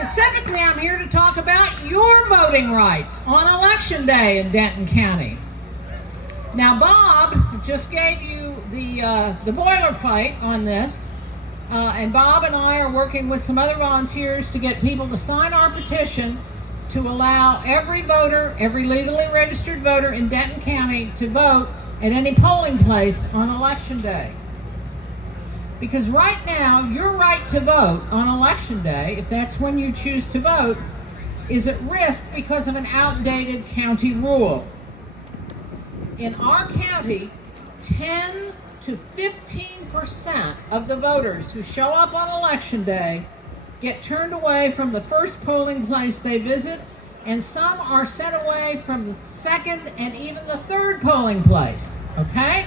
Specifically, I'm here to talk about your voting rights on Election Day in Denton County. Now, Bob just gave you the boilerplate on this, and Bob and I are working with some other volunteers to get people to sign our petition to allow every voter, every legally registered voter in Denton County to vote at any polling place on Election Day. Because right now, your right to vote on Election Day, if that's when you choose to vote, is at risk because of an outdated county rule. In our county, 10 to 15% of the voters who show up on Election Day get turned away from the first polling place they visit, and some are sent away from the second and even the third polling place, okay?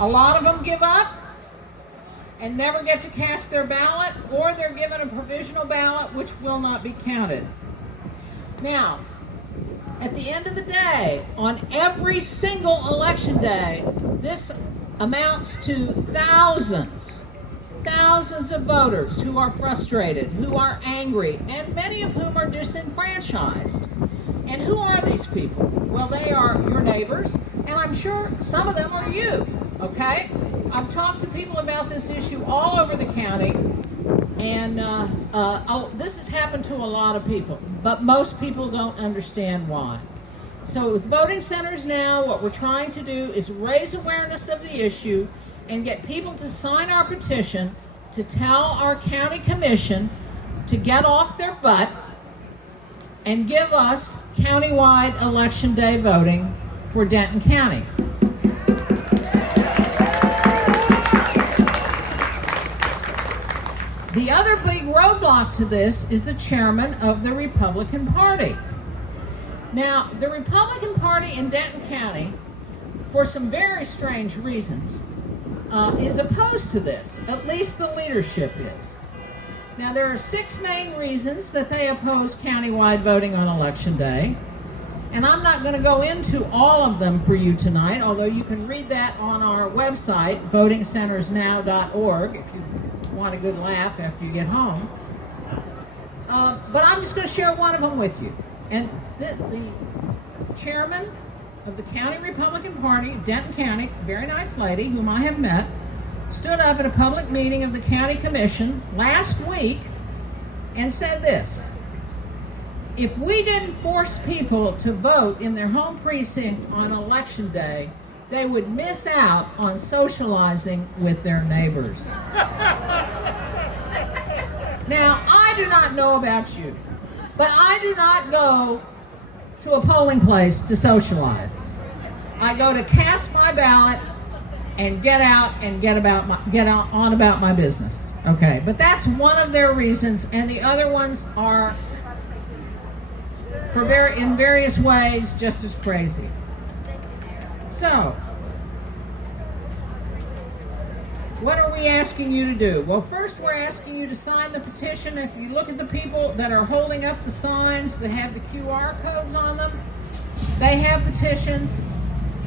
A lot of them give up and never get to cast their ballot, or they're given a provisional ballot which will not be counted. Now, at the end of the day, on every single election day, this amounts to thousands of voters who are frustrated, who are angry, and many of whom are disenfranchised. And who are these people? Well, they are your neighbors, and I'm sure some of them are you, okay? I've talked to people about this issue all over the county, and this has happened to a lot of people, but most people don't understand why. So with voting centers now, what we're trying to do is raise awareness of the issue and get people to sign our petition to tell our county commission to get off their butt and give us countywide election day voting for Denton County. The other big roadblock to this is the chairman of the Republican Party. Now, the Republican Party in Denton County, for some very strange reasons, is opposed to this. At least the leadership is. Now, there are 6 main reasons that they oppose countywide voting on Election Day. And I'm not going to go into all of them for you tonight, although you can read that on our website, votingcentersnow.org, if you want a good laugh after you get home. But I'm just going to share one of them with you. And the chairman of the County Republican Party of Denton County, very nice lady whom I have met, stood up at a public meeting of the county commission last week and said this: if we didn't force people to vote in their home precinct on Election Day, they would miss out on socializing with their neighbors. Now, I do not know about you, but I do not go to a polling place to socialize. I go to cast my ballot and get out and get on about my business. Okay, but that's one of their reasons, and the other ones are in various ways just as crazy. So, what are we asking you to do? Well, first we're asking you to sign the petition. If you look at the people that are holding up the signs that have the QR codes on them, they have petitions,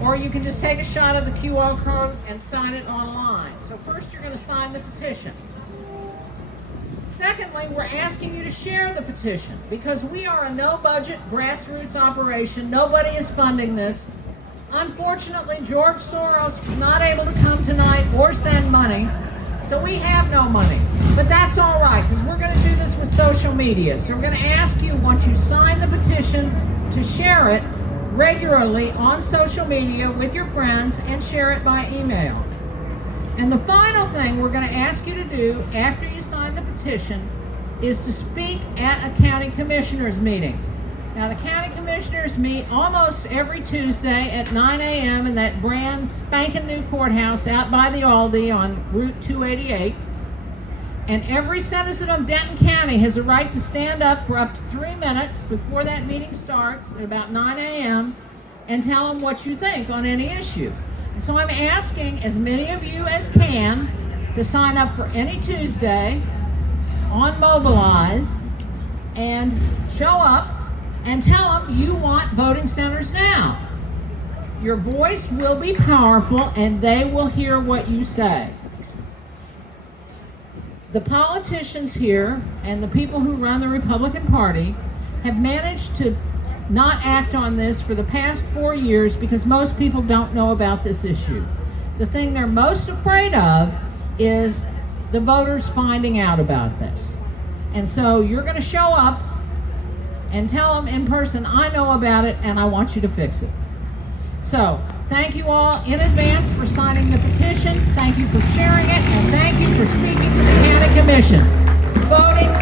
or you can just take a shot of the QR code and sign it online. So first you're going to sign the petition. Secondly, we're asking you to share the petition because we are a no-budget grassroots operation. Nobody is funding this. Unfortunately, George Soros was not able to come tonight or send money, so we have no money. But that's all right, because we're going to do this with social media. So we're going to ask you, once you sign the petition, to share it regularly on social media with your friends and share it by email. And the final thing we're going to ask you to do after you sign the petition is to speak at a county commissioners meeting. Now, the county commissioners meet almost every Tuesday at 9 a.m. in that brand spanking new courthouse out by the Aldi on Route 288. And every citizen of Denton County has a right to stand up for up to 3 minutes before that meeting starts at about 9 a.m. and tell them what you think on any issue. And so I'm asking as many of you as can to sign up for any Tuesday on Mobilize and show up and tell them you want voting centers now. Your voice will be powerful and they will hear what you say. the politicians here and the people who run the Republican Party have managed to not act on this for the past 4 years because most people don't know about this issue. The thing they're most afraid of is the voters finding out about this. And so you're going to show up and tell them in person, I know about it and I want you to fix it. So thank you all in advance for signing the petition. Thank you for sharing it, and thank you for speaking to the County Commission. Voting